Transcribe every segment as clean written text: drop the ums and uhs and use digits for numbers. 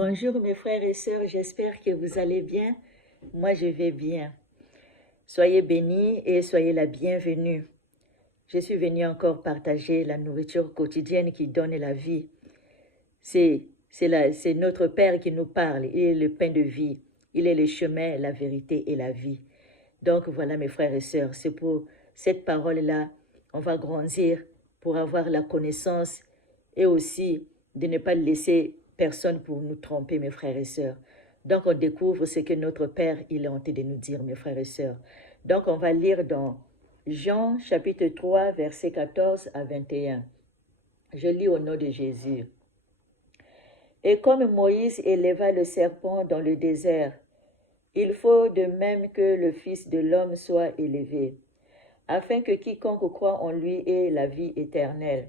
Bonjour mes frères et sœurs, j'espère que vous allez bien. Moi je vais bien. Soyez bénis et soyez la bienvenue. Je suis venue encore partager la nourriture quotidienne qui donne la vie. C'est notre Père qui nous parle. Il est le pain de vie. Il est le chemin, la vérité et la vie. Donc voilà mes frères et sœurs, c'est pour cette parole-là, on va grandir pour avoir la connaissance et aussi de ne pas laisser personne pour nous tromper mes frères et sœurs. Donc on découvre ce que notre Père il est en train de nous dire mes frères et sœurs. Donc on va lire dans Jean chapitre 3 verset 14 à 21. Je lis au nom de Jésus. Et comme Moïse éleva le serpent dans le désert, il faut de même que le Fils de l'homme soit élevé, afin que quiconque croit en lui ait la vie éternelle.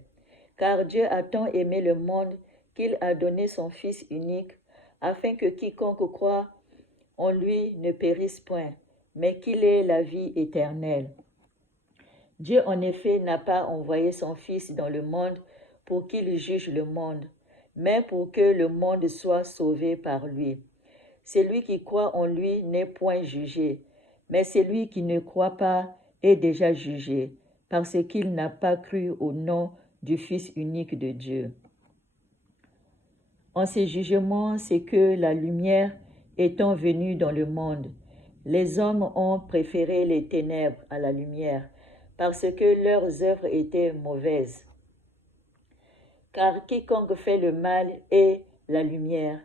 Car Dieu a tant aimé le monde qu'il a donné son Fils unique, afin que quiconque croit en lui ne périsse point, mais qu'il ait la vie éternelle. Dieu en effet n'a pas envoyé son Fils dans le monde pour qu'il juge le monde, mais pour que le monde soit sauvé par lui. Celui qui croit en lui n'est point jugé, mais celui qui ne croit pas est déjà jugé, parce qu'il n'a pas cru au nom du Fils unique de Dieu. En ce jugement, c'est que la lumière étant venue dans le monde, les hommes ont préféré les ténèbres à la lumière, parce que leurs œuvres étaient mauvaises. Car quiconque fait le mal est la lumière,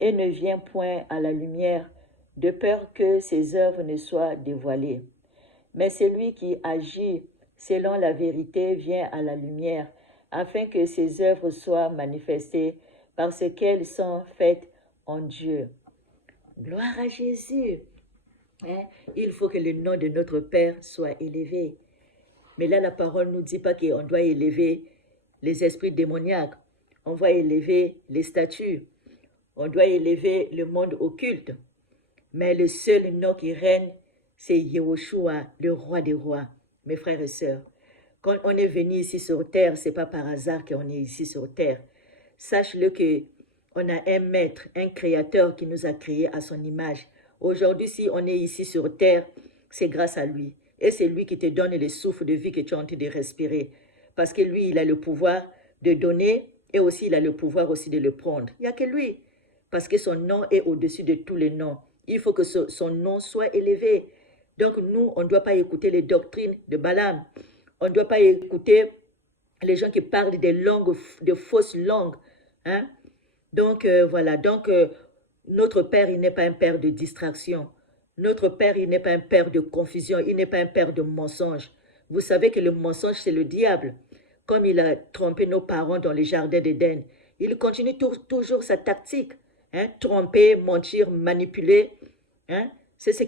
et ne vient point à la lumière, de peur que ses œuvres ne soient dévoilées. Mais celui qui agit selon la vérité vient à la lumière, afin que ses œuvres soient manifestées, parce qu'elles sont faites en Dieu. Gloire à Jésus. Il faut que le nom de notre Père soit élevé. Mais là, la parole ne nous dit pas qu'on doit élever les esprits démoniaques. On doit élever les statues. On doit élever le monde occulte. Mais le seul nom qui règne, c'est Yahushua, le roi des rois, mes frères et sœurs. Quand on est venu ici sur terre, ce n'est pas par hasard qu'on est ici sur terre. Sache-le qu'on a un maître, un créateur qui nous a créés à son image. Aujourd'hui, si on est ici sur terre, c'est grâce à lui. Et c'est lui qui te donne le souffle de vie que tu es en train de respirer. Parce que lui, il a le pouvoir de donner et aussi il a le pouvoir aussi de le prendre. Il n'y a que lui. Parce que son nom est au-dessus de tous les noms. Il faut que son nom soit élevé. Donc nous, on ne doit pas écouter les doctrines de Balaam. On ne doit pas écouter les gens qui parlent des langues, de fausses langues. Hein? Donc voilà, notre Père, il n'est pas un Père de distraction. Notre Père, il n'est pas un Père de confusion. Il n'est pas un Père de mensonge. Vous savez que le mensonge, c'est le diable. Comme il a trompé nos parents dans les jardins d'Éden, il continue toujours sa tactique. Hein? Tromper, mentir, manipuler. Hein? C'est ce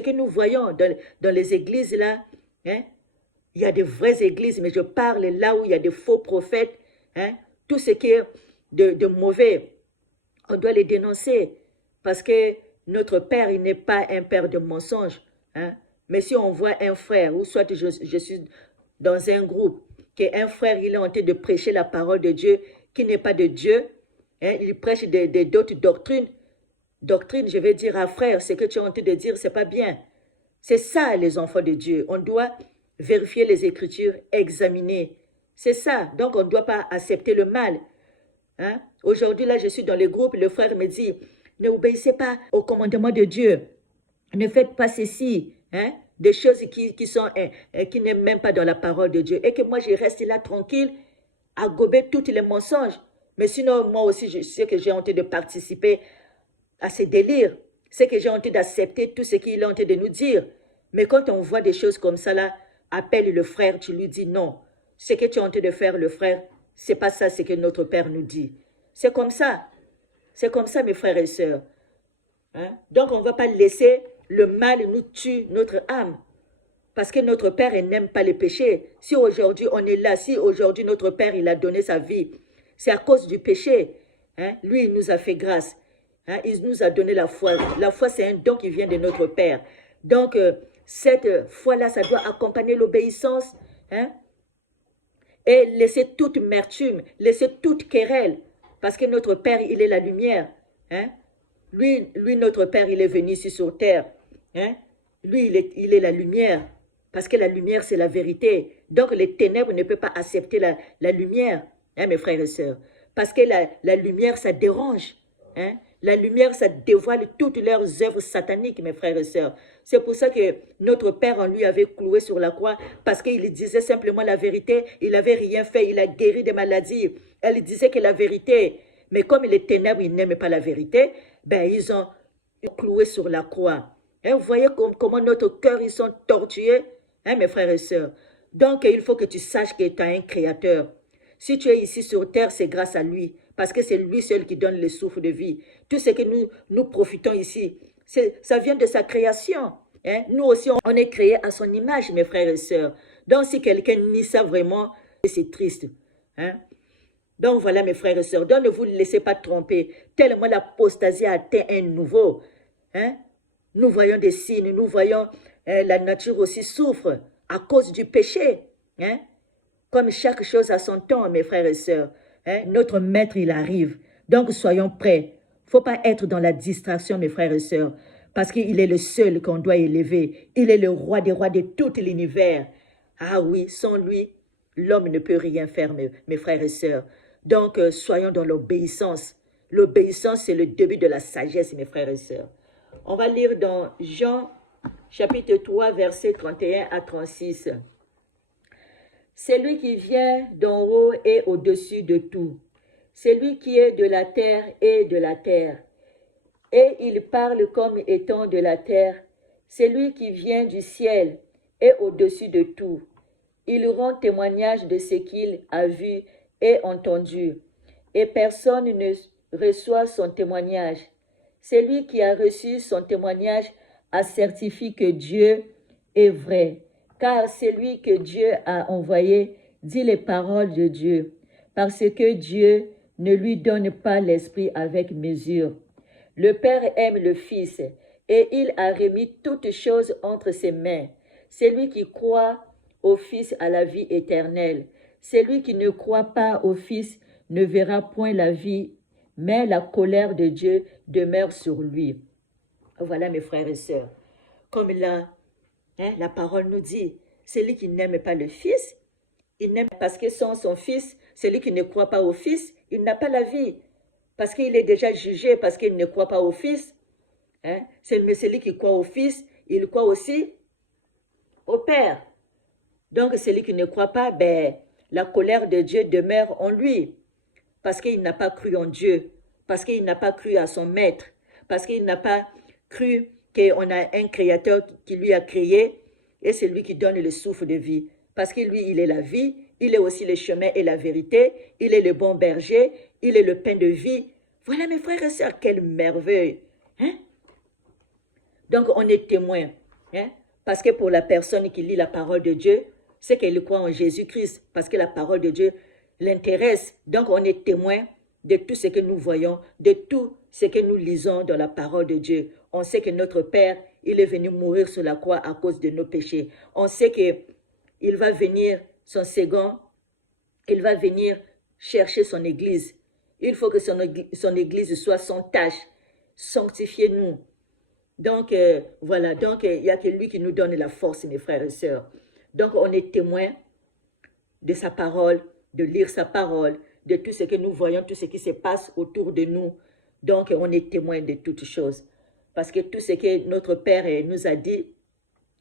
que nous voyons dans les églises là. Hein? Il y a de vraies églises, mais je parle là où il y a de faux prophètes. Hein? Tout ce qui est de mauvais, on doit les dénoncer. Parce que notre Père, il n'est pas un Père de mensonges. Hein? Mais si on voit un frère, ou soit je suis dans un groupe, qu'un frère, il est en train de prêcher la parole de Dieu, qui n'est pas de Dieu, hein? Il prêche d'autres doctrines. Doctrine, je vais dire à frère, ce que tu es en train de dire, c'est pas bien. C'est ça, les enfants de Dieu. On doit vérifier les Écritures, examiner. C'est ça. Donc, on ne doit pas accepter le mal. Hein? Aujourd'hui, là, je suis dans le groupe, le frère me dit, n'obéissez pas au commandement de Dieu. Ne faites pas ceci. Hein? Des choses qui n'aiment même pas dans la parole de Dieu. Et que moi, je reste là tranquille, à gober tous les mensonges. Mais sinon, moi aussi, je sais que j'ai honte de participer à ces délires. C'est que j'ai honte d'accepter tout ce qu'il est en train de nous dire. Mais quand on voit des choses comme ça, là, appelle le frère, tu lui dis non. Ce que tu es en train de faire, le frère, c'est pas ça ce que notre Père nous dit. C'est comme ça. C'est comme ça, mes frères et sœurs. Hein? Donc, on ne va pas laisser le mal nous tuer notre âme. Parce que notre Père, il n'aime pas les péchés. Si aujourd'hui on est là, si aujourd'hui notre Père, il a donné sa vie, c'est à cause du péché. Hein? Lui, il nous a fait grâce. Hein? Il nous a donné la foi. La foi, c'est un don qui vient de notre Père. Donc, cette foi-là, ça doit accompagner l'obéissance. Hein? Et laisser toute amertume, laisser toute querelle. Parce que notre Père, il est la lumière. Hein? Lui, notre Père, il est venu ici sur terre. Hein? Lui, il est la lumière. Parce que la lumière, c'est la vérité. Donc, les ténèbres ne peuvent pas accepter la lumière, hein, mes frères et sœurs. Parce que la lumière, ça dérange. Hein? La lumière, ça dévoile toutes leurs œuvres sataniques, mes frères et sœurs. C'est pour ça que notre Père en lui avait cloué sur la croix, parce qu'il disait simplement la vérité. Il n'avait rien fait, il a guéri des maladies. Elle disait que la vérité. Mais comme les ténèbres, ils n'aiment pas la vérité, ben ils ont cloué sur la croix. Hein, vous voyez comment notre cœur, ils sont tortueux, hein, mes frères et sœurs. Donc, il faut que tu saches que tu as un créateur. Si tu es ici sur terre, c'est grâce à lui. Parce que c'est lui seul qui donne le souffle de vie. Tout ce que nous profitons ici, ça vient de sa création. Hein? Nous aussi, on est créés à son image, mes frères et sœurs. Donc, si quelqu'un nie ça vraiment, c'est triste. Hein? Donc, voilà, mes frères et sœurs. Donc, ne vous laissez pas tromper. Tellement l'apostasie a atteint un nouveau. Hein? Nous voyons des signes, nous voyons la nature aussi souffre à cause du péché. Hein? Comme chaque chose a son temps, mes frères et sœurs. Hein? Notre maître, il arrive. Donc, soyons prêts. Il ne faut pas être dans la distraction, mes frères et sœurs, parce qu'il est le seul qu'on doit élever. Il est le roi des rois de tout l'univers. Ah oui, sans lui, l'homme ne peut rien faire, mes frères et sœurs. Donc, soyons dans l'obéissance. L'obéissance, c'est le début de la sagesse, mes frères et sœurs. On va lire dans Jean, chapitre 3, versets 31 à 36. C'est lui qui vient d'en haut et au-dessus de tout. C'est lui qui est de la terre et de la terre. Et il parle comme étant de la terre. C'est lui qui vient du ciel et au-dessus de tout. Il rend témoignage de ce qu'il a vu et entendu. Et personne ne reçoit son témoignage. C'est lui qui a reçu son témoignage a certifié que Dieu est vrai. Car celui que Dieu a envoyé dit les paroles de Dieu, parce que Dieu ne lui donne pas l'esprit avec mesure. Le Père aime le Fils, et il a remis toutes choses entre ses mains. Celui qui croit au Fils a la vie éternelle. Celui qui ne croit pas au Fils ne verra point la vie, mais la colère de Dieu demeure sur lui. Voilà, mes frères et sœurs. Comme là, la parole nous dit, celui qui n'aime pas le Fils, il n'aime parce que sans son Fils, celui qui ne croit pas au Fils, il n'a pas la vie. Parce qu'il est déjà jugé, parce qu'il ne croit pas au Fils. Mais celui qui croit au Fils, il croit aussi au Père. Donc celui qui ne croit pas, la colère de Dieu demeure en lui. Parce qu'il n'a pas cru en Dieu. Parce qu'il n'a pas cru à son Maître. Parce qu'il n'a pas cru qu'on a un Créateur qui lui a créé et c'est lui qui donne le souffle de vie. Parce que lui, il est la vie, il est aussi le chemin et la vérité, il est le bon berger, il est le pain de vie. Voilà, mes frères et sœurs, quelle merveille. Hein? Donc, on est témoin. Hein? Parce que pour la personne qui lit la parole de Dieu, c'est qu'elle croit en Jésus-Christ, parce que la parole de Dieu l'intéresse. Donc, on est témoin de tout ce que nous voyons, de tout ce que nous lisons dans la parole de Dieu. On sait que notre Père, il est venu mourir sur la croix à cause de nos péchés. On sait qu'il va venir, son second, il va venir chercher son Église. Il faut que son Église soit sans tache. Sanctifiez-nous. Donc, voilà. Donc, il n'y a que lui qui nous donne la force, mes frères et sœurs. Donc, on est témoin de sa parole, de lire sa parole, de tout ce que nous voyons, tout ce qui se passe autour de nous. Donc, on est témoin de toutes choses. Parce que tout ce que notre Père nous a dit,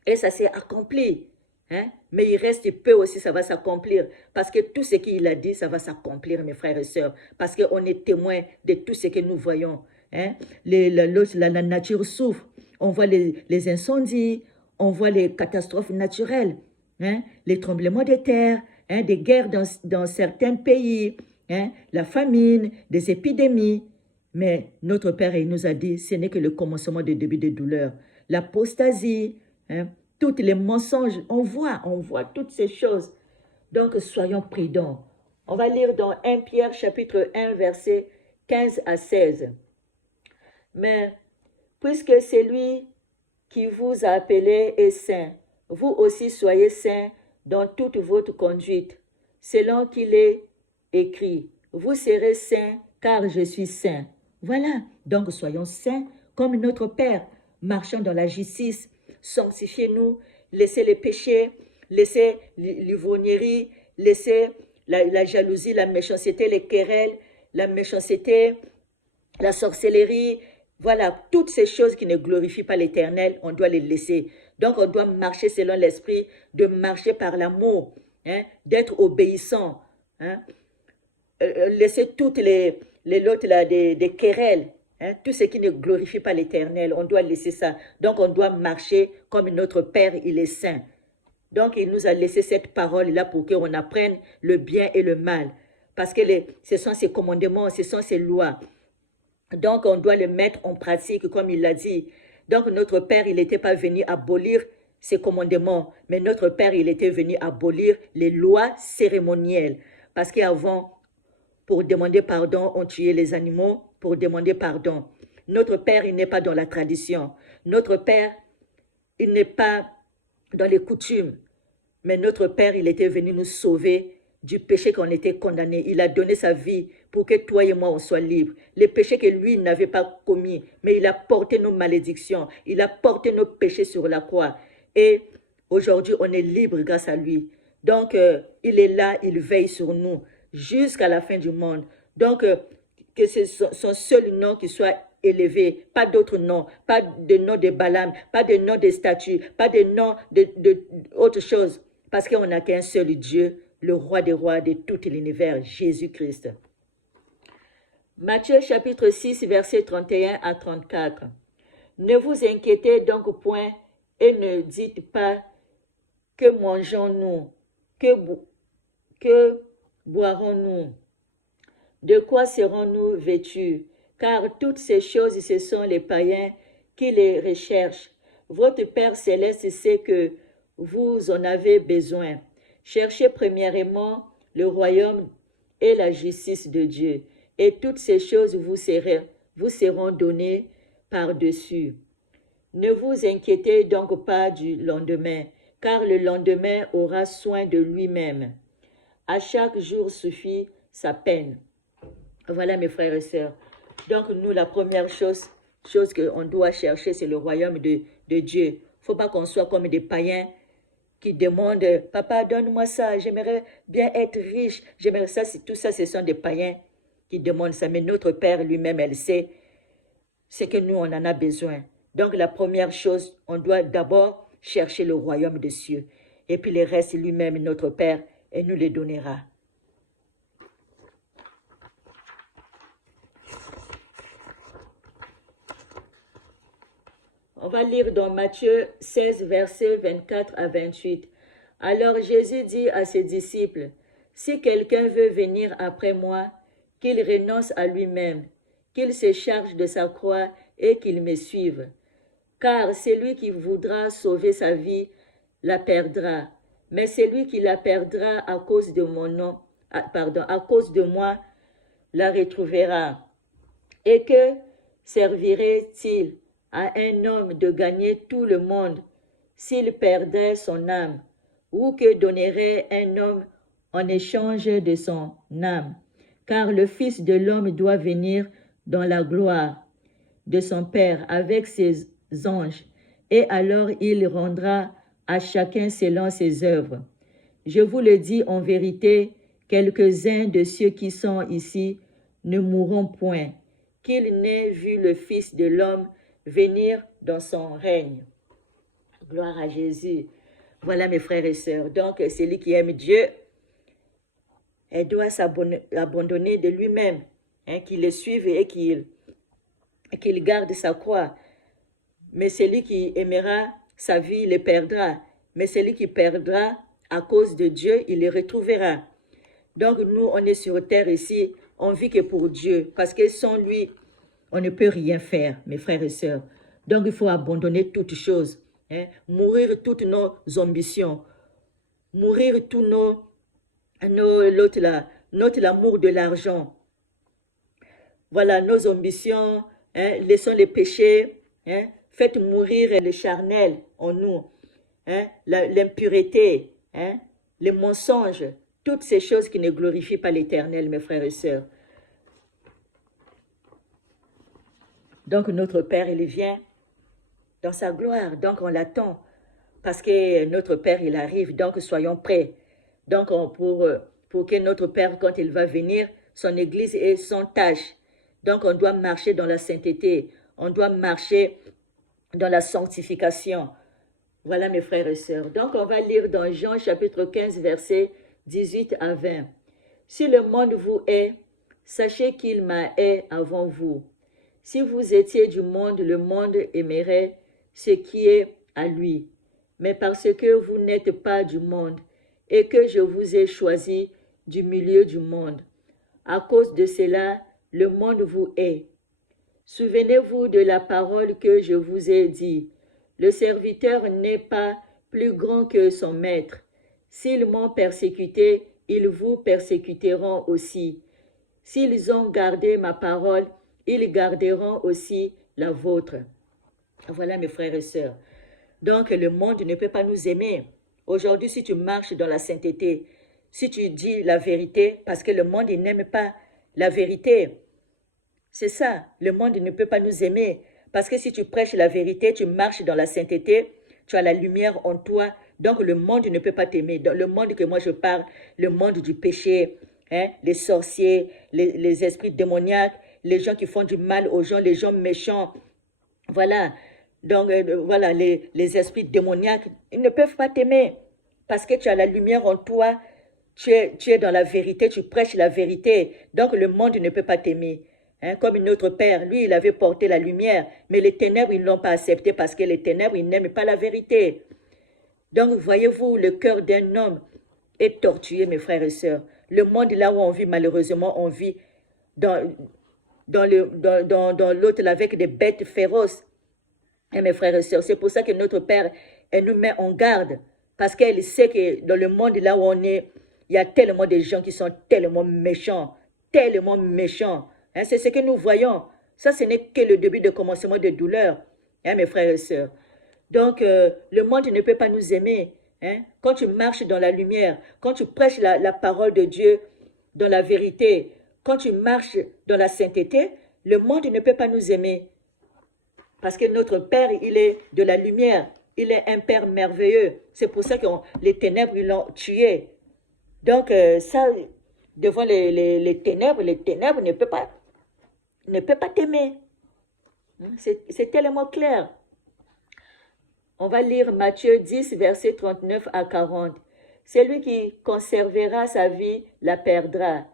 et ça s'est accompli. Hein? Mais il reste peu aussi, ça va s'accomplir. Parce que tout ce qu'il a dit, ça va s'accomplir, mes frères et sœurs. Parce qu'on est témoin de tout ce que nous voyons. Hein? La nature souffre. On voit les incendies, on voit les catastrophes naturelles, hein? Les tremblements de terre, hein? Des guerres dans certains pays, hein? La famine, des épidémies. Mais notre Père, il nous a dit, ce n'est que le commencement du début de douleur. L'apostasie, hein? Tous les mensonges, on voit toutes ces choses. Donc, soyons prudents. On va lire dans 1 Pierre, chapitre 1, versets 15 à 16. Mais, puisque celui qui vous a appelé est saint, vous aussi soyez saints dans toute votre conduite, selon qu'il est écrit. Vous serez saints car je suis saint. Voilà, donc soyons saints comme notre Père, marchons dans la justice, sanctifiez-nous, laissez les péchés, laissez l'ivrognerie, laissez la jalousie, la méchanceté, les querelles, la méchanceté, la sorcellerie, voilà, toutes ces choses qui ne glorifient pas l'Éternel, on doit les laisser. Donc on doit marcher selon l'esprit, de marcher par l'amour, hein, d'être obéissant, hein, laisser toutes les lots là, des querelles, hein, tout ce qui ne glorifie pas l'Éternel, on doit laisser ça. Donc on doit marcher comme notre Père, il est saint. Donc il nous a laissé cette parole-là pour qu'on apprenne le bien et le mal. Parce que ce sont ses commandements, ce sont ses lois. Donc, on doit le mettre en pratique, comme il l'a dit. Donc, notre Père, il n'était pas venu abolir ses commandements, mais notre Père, il était venu abolir les lois cérémonielles. Parce qu'avant, pour demander pardon, on tuait les animaux pour demander pardon. Notre Père, il n'est pas dans la tradition. Notre Père, il n'est pas dans les coutumes. Mais notre Père, il était venu nous sauver du péché qu'on était condamné. Il a donné sa vie pour que toi et moi, on soit libres. Les péchés que lui n'avait pas commis, mais il a porté nos malédictions. Il a porté nos péchés sur la croix. Et aujourd'hui, on est libre grâce à lui. Donc, il est là, il veille sur nous jusqu'à la fin du monde. Donc, que c'est son seul nom qui soit élevé, pas d'autre nom, pas de nom de Balaam, pas de nom de statue, pas de nom d'autre chose. Parce qu'on n'a qu'un seul Dieu, le roi des rois de tout l'univers, Jésus-Christ. Matthieu chapitre 6, versets 31 à 34. Ne vous inquiétez donc point et ne dites pas que mangeons-nous, que boirons-nous, de quoi serons-nous vêtus, car toutes ces choses, ce sont les païens qui les recherchent. Votre Père céleste sait que vous en avez besoin. Cherchez premièrement le royaume et la justice de Dieu, et toutes ces choses vous seront données par-dessus. Ne vous inquiétez donc pas du lendemain, car le lendemain aura soin de lui-même. À chaque jour suffit sa peine. Voilà mes frères et sœurs. Donc nous, la première chose qu'on doit chercher, c'est le royaume de Dieu. Il ne faut pas qu'on soit comme des païens qui demandent « Papa, donne-moi ça, j'aimerais bien être riche. » J'aimerais ça, tout ça, ce sont des païens qui demandent ça. Mais notre Père lui-même, elle sait ce que nous, on en a besoin. Donc la première chose, on doit d'abord chercher le royaume des cieux. Et puis le reste, lui-même, notre Père, et nous les donnera. On va lire dans Matthieu 16, versets 24 à 28. Alors Jésus dit à ses disciples, « Si quelqu'un veut venir après moi, qu'il renonce à lui-même, qu'il se charge de sa croix et qu'il me suive. Car celui qui voudra sauver sa vie la perdra, mais celui qui la perdra à cause de mon nom, à cause de moi, la retrouvera. Et que servirait-il à un homme de gagner tout le monde s'il perdait son âme, ou que donnerait un homme en échange de son âme? Car le Fils de l'homme doit venir dans la gloire de son Père avec ses anges, et alors il rendra à chacun selon ses œuvres. Je vous le dis en vérité, quelques-uns de ceux qui sont ici ne mourront point, qu'ils n'aient vu le Fils de l'homme venir dans son règne. Gloire à Jésus. Voilà mes frères et sœurs. Donc, celui qui aime Dieu, elle doit s'abandonner de lui-même, hein, qu'il le suive et qu'il garde sa croix. Mais celui qui aimera sa vie le perdra. Mais celui qui perdra à cause de Dieu, il le retrouvera. Donc, nous, on est sur terre ici, on vit que pour Dieu, parce que sans lui, on ne peut rien faire, mes frères et sœurs. Donc, il faut abandonner toutes choses, hein, mourir toutes nos ambitions, mourir tout notre amour de l'argent. Voilà, nos ambitions, hein, laissons les péchés, hein, faites mourir le charnel en nous, hein, l'impureté, hein, les mensonges, toutes ces choses qui ne glorifient pas l'Éternel, mes frères et sœurs. Donc notre Père, il vient dans sa gloire. Donc on l'attend parce que notre Père, il arrive. Donc soyons prêts. Donc pour que notre Père, quand il va venir, son Église est sans tâche. Donc on doit marcher dans la sainteté. On doit marcher dans la sanctification. Voilà mes frères et sœurs. Donc on va lire dans Jean chapitre 15, versets 18 à 20. Si le monde vous hait, sachez qu'il m'a haï avant vous. Si vous étiez du monde, le monde aimerait ce qui est à lui. Mais parce que vous n'êtes pas du monde et que je vous ai choisi du milieu du monde, à cause de cela, le monde vous hait. Souvenez-vous de la parole que je vous ai dit. Le serviteur n'est pas plus grand que son maître. S'ils m'ont persécuté, ils vous persécuteront aussi. S'ils ont gardé ma parole, ils garderont aussi la vôtre. Voilà mes frères et sœurs. Donc le monde ne peut pas nous aimer. Aujourd'hui, si tu marches dans la sainteté, si tu dis la vérité, parce que le monde n'aime pas la vérité. C'est ça, le monde ne peut pas nous aimer. Parce que si tu prêches la vérité, tu marches dans la sainteté, tu as la lumière en toi, donc le monde ne peut pas t'aimer. Dans le monde que moi je parle, le monde du péché, les sorciers, les esprits démoniaques, les gens qui font du mal aux gens, les gens méchants, voilà. Donc voilà, les esprits démoniaques, ils ne peuvent pas t'aimer parce que tu as la lumière en toi, tu es dans la vérité, tu prêches la vérité, donc le monde ne peut pas t'aimer. Comme notre Père, lui, il avait porté la lumière, mais les ténèbres, ils ne l'ont pas accepté parce que les ténèbres, ils n'aiment pas la vérité. Donc, voyez-vous, le cœur d'un homme est tortueux, mes frères et sœurs. Le monde là où on vit, malheureusement, on vit dans l'autre avec des bêtes féroces. Et mes frères et sœurs, c'est pour ça que notre Père, elle nous met en garde. Parce qu'elle sait que dans le monde là où on est, il y a tellement de gens qui sont tellement méchants, tellement méchants. C'est ce que nous voyons. Ça, ce n'est que le début de commencement de douleur, mes frères et sœurs. Donc, le monde ne peut pas nous aimer. Quand tu marches dans la lumière, quand tu prêches la parole de Dieu dans la vérité, quand tu marches dans la sainteté, le monde ne peut pas nous aimer. Parce que notre Père, il est de la lumière. Il est un Père merveilleux. C'est pour ça que les ténèbres, ils l'ont tué. Donc, ça, devant les ténèbres ne peut pas t'aimer. C'est tellement clair. On va lire Matthieu 10, versets 39 à 40. Celui qui conservera sa vie la perdra,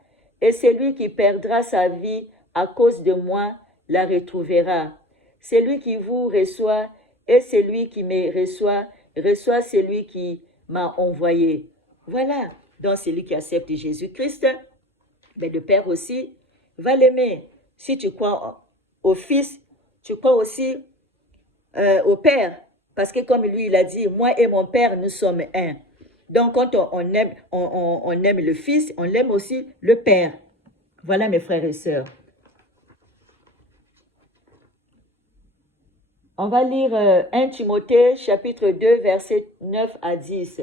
et celui qui perdra sa vie à cause de moi la retrouvera. Celui qui vous reçoit et celui qui me reçoit celui qui m'a envoyé. Voilà, donc celui qui accepte Jésus-Christ, mais le Père aussi va l'aimer. Si tu crois au Fils, tu crois aussi au Père. Parce que comme lui, il a dit, moi et mon Père, nous sommes un. Donc quand on aime le Fils, on aime aussi le Père. Voilà mes frères et sœurs. On va lire 1 Timothée chapitre 2 versets 9 à 10.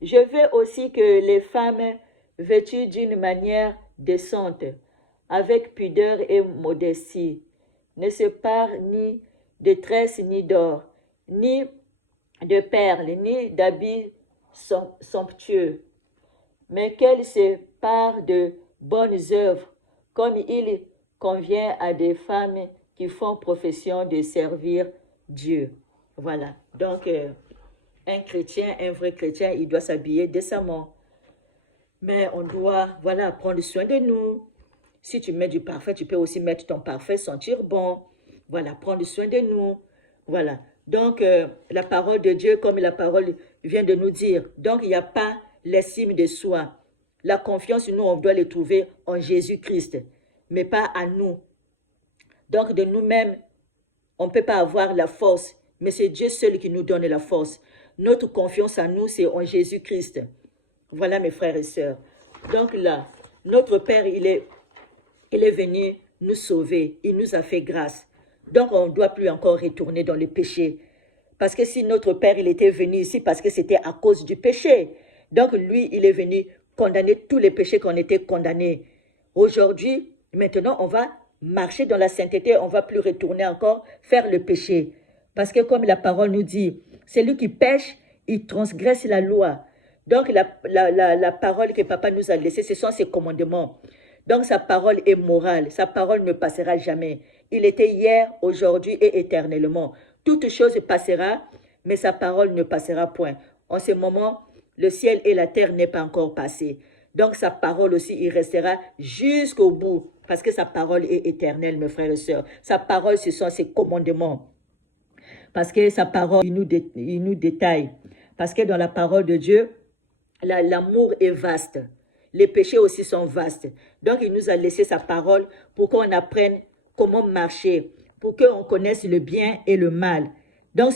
Je veux aussi que les femmes vêtues d'une manière décente, avec pudeur et modestie, ne se parent ni de tresses ni d'or, ni de perles, ni d'habits somptueux, mais qu'elles se parent de bonnes œuvres, comme il convient à des femmes qui font profession de servir Dieu. Voilà. Donc, un chrétien, un vrai chrétien, il doit s'habiller décemment. Mais on doit, voilà, prendre soin de nous. Si tu mets du parfum, tu peux aussi mettre ton parfum, sentir bon. Voilà, prendre soin de nous. Voilà. Donc, la parole de Dieu, comme la parole vient de nous dire. Donc, il n'y a pas l'estime de soi. La confiance, nous, on doit les trouver en Jésus-Christ, mais pas à nous. Donc, de nous-mêmes, on ne peut pas avoir la force, mais c'est Dieu seul qui nous donne la force. Notre confiance en nous, c'est en Jésus-Christ. Voilà, mes frères et sœurs. Donc là, notre Père, il est venu nous sauver. Il nous a fait grâce. Donc, on ne doit plus encore retourner dans le péché. Parce que si notre Père, il était venu ici, parce que c'était à cause du péché. Donc, lui, il est venu condamner tous les péchés qu'on était condamnés. Aujourd'hui, maintenant, on va marcher dans la sainteté, on ne va plus retourner encore faire le péché. Parce que comme la parole nous dit, celui qui pêche, il transgresse la loi. Donc la parole que papa nous a laissée, ce sont ses commandements. Donc sa parole est morale, sa parole ne passera jamais. Il était hier, aujourd'hui et éternellement. Toute chose passera, mais sa parole ne passera point. En ce moment, le ciel et la terre n'est pas encore passé. Donc sa parole aussi, il restera jusqu'au bout, parce que sa parole est éternelle, mes frères et sœurs. Sa parole, ce sont ses commandements. Parce que sa parole, il nous détaille. Parce que dans la parole de Dieu, l'amour est vaste. Les péchés aussi sont vastes. Donc, il nous a laissé sa parole pour qu'on apprenne comment marcher, pour qu'on connaisse le bien et le mal. Donc,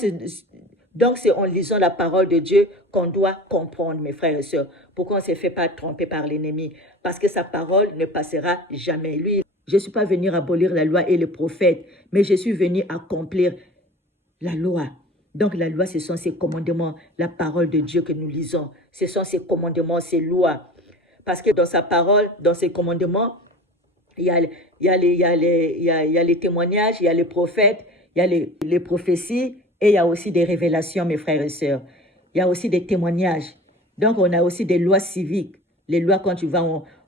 c'est en lisant la parole de Dieu qu'on doit comprendre, mes frères et sœurs, pour qu'on ne se fait pas tromper par l'ennemi. Parce que sa parole ne passera jamais. Lui, je ne suis pas venu abolir la loi et les prophètes, mais je suis venu accomplir la loi. Donc la loi, ce sont ses commandements, la parole de Dieu que nous lisons. Ce sont ses commandements, ses lois. Parce que dans sa parole, dans ses commandements, il y a les témoignages, il y a les prophètes, il y a les prophéties et il y a aussi des révélations, mes frères et sœurs. Il y a aussi des témoignages. Donc on a aussi des lois civiques. Les lois, quand tu vas,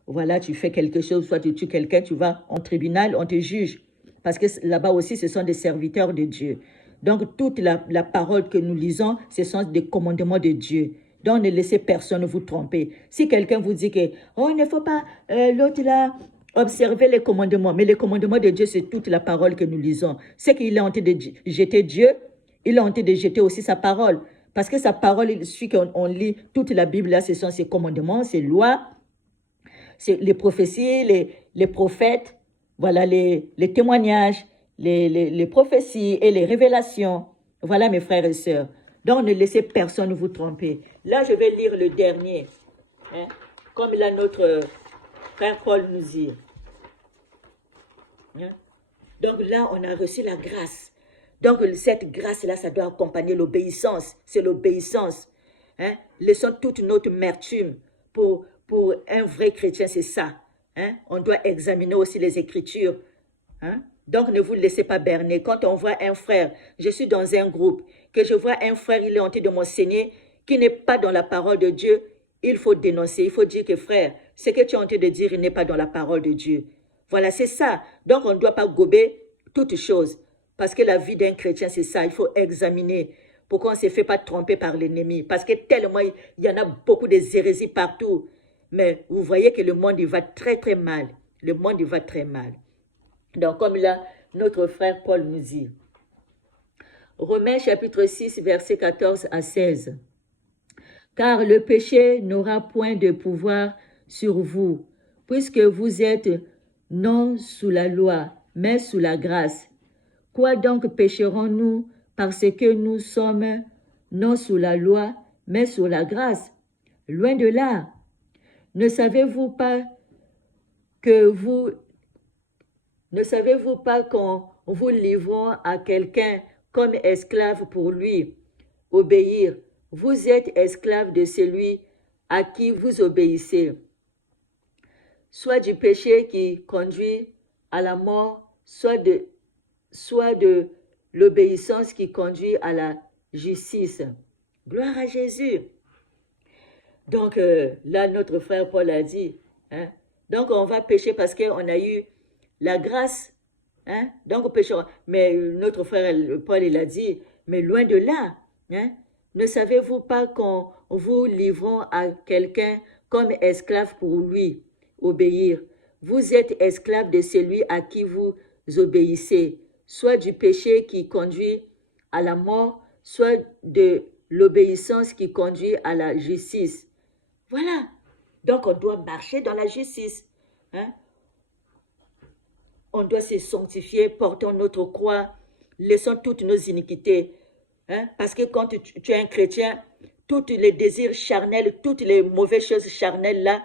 voilà, tu fais quelque chose, soit tu tues quelqu'un, tu vas en tribunal, on te juge. Parce que là-bas aussi, ce sont des serviteurs de Dieu. Donc, toute la parole que nous lisons, ce sont des commandements de Dieu. Donc, ne laissez personne vous tromper. Si quelqu'un vous dit que, oh, il ne faut pas, l'autre là, observer les commandements. Mais les commandements de Dieu, c'est toute la parole que nous lisons. C'est qu'il est en train de jeter Dieu, il est en train de jeter aussi sa parole. Parce que sa parole, il suffit qu'on lit toute la Bible, là, ce sont ses commandements, ses lois, les prophéties, les prophètes, voilà, les témoignages, les prophéties et les révélations. Voilà, mes frères et sœurs. Donc, ne laissez personne vous tromper. Là, je vais lire le dernier. Hein, comme là, notre frère Paul nous dit. Hein? Donc là, on a reçu la grâce. Donc, cette grâce-là, ça doit accompagner l'obéissance. C'est l'obéissance. Hein? Laissons toute notre amertume. Pour un vrai chrétien, c'est ça. Hein? On doit examiner aussi les Écritures. Hein? Donc, ne vous laissez pas berner. Quand on voit un frère, je suis dans un groupe, que je vois un frère, il est en train de m'enseigner, qui n'est pas dans la parole de Dieu, il faut dénoncer. Il faut dire que frère, ce que tu es en train de dire, il n'est pas dans la parole de Dieu. Voilà, c'est ça. Donc, on ne doit pas gober toutes choses. Parce que la vie d'un chrétien, c'est ça. Il faut examiner pour qu'on ne se fait pas tromper par l'ennemi. Parce que tellement, il y en a beaucoup de hérésies partout. Mais vous voyez que le monde, il va très, très mal. Le monde, il va très mal. Donc, comme là, notre frère Paul nous dit. Romains chapitre 6, versets 14 à 16. Car le péché n'aura point de pouvoir sur vous, puisque vous êtes non sous la loi, mais sous la grâce. Quoi donc pécherons-nous parce que nous sommes non sous la loi, mais sous la grâce? Loin de là. Ne savez-vous pas qu'en vous livrant à quelqu'un comme esclave pour lui, obéir, vous êtes esclave de celui à qui vous obéissez, soit du péché qui conduit à la mort, soit de l'obéissance qui conduit à la justice. Gloire à Jésus. Donc là, notre frère Paul a dit, hein, donc on va pécher parce qu'on a eu la grâce, hein, donc on péchera. Mais notre frère Paul, il a dit, mais loin de là, hein, ne savez-vous pas qu'en vous livrant à quelqu'un comme esclave pour lui, obéir, vous êtes esclave de celui à qui vous obéissez, soit du péché qui conduit à la mort, soit de l'obéissance qui conduit à la justice. Voilà. Donc, on doit marcher dans la justice. Hein? On doit se sanctifier, portons notre croix, laissons toutes nos iniquités. Hein? Parce que quand tu es un chrétien, tous les désirs charnels, toutes les mauvaises choses charnelles-là,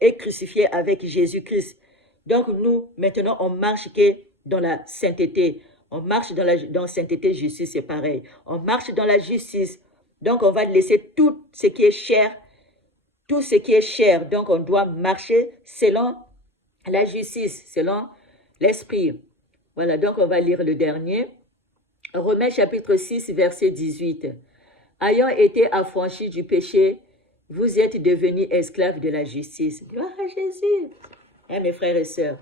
est crucifié avec Jésus-Christ. Donc, nous, maintenant, on marche que dans la sainteté. On marche dans la sainteté, justice, c'est pareil. On marche dans la justice. Donc, on va laisser tout ce qui est cher. Tout ce qui est cher, donc on doit marcher selon la justice, selon l'Esprit. Voilà, donc on va lire le dernier. Romains chapitre 6, verset 18. Ayant été affranchis du péché, vous êtes devenus esclaves de la justice. Gloire à Jésus. Hein, mes frères et sœurs.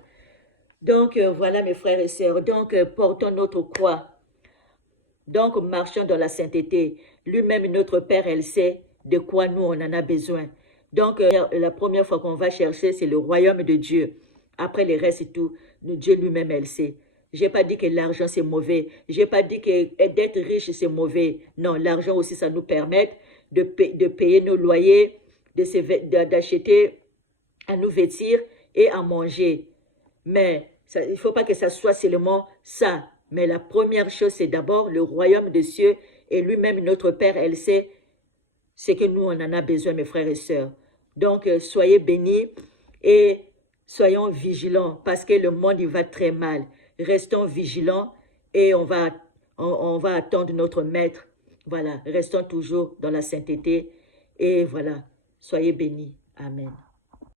Donc, voilà, mes frères et sœurs. Donc, portons notre croix. Donc, marchons dans la sainteté. Lui-même, notre Père, elle sait de quoi nous, on en a besoin. Donc, la première fois qu'on va chercher, c'est le royaume de Dieu. Après, le reste et tout, Dieu lui-même, elle sait. Je n'ai pas dit que l'argent, c'est mauvais. Je n'ai pas dit que d'être riche, c'est mauvais. Non, l'argent aussi, ça nous permet de payer nos loyers, d'acheter, à nous vêtir et à manger. Mais il ne faut pas que ça soit seulement ça. Mais la première chose, c'est d'abord le royaume des cieux et lui-même, notre Père, elle sait ce que nous, on en a besoin, mes frères et sœurs. Donc, soyez bénis et soyons vigilants parce que le monde, il va très mal. Restons vigilants et on va attendre notre Maître. Voilà, restons toujours dans la sainteté et voilà, soyez bénis. Amen.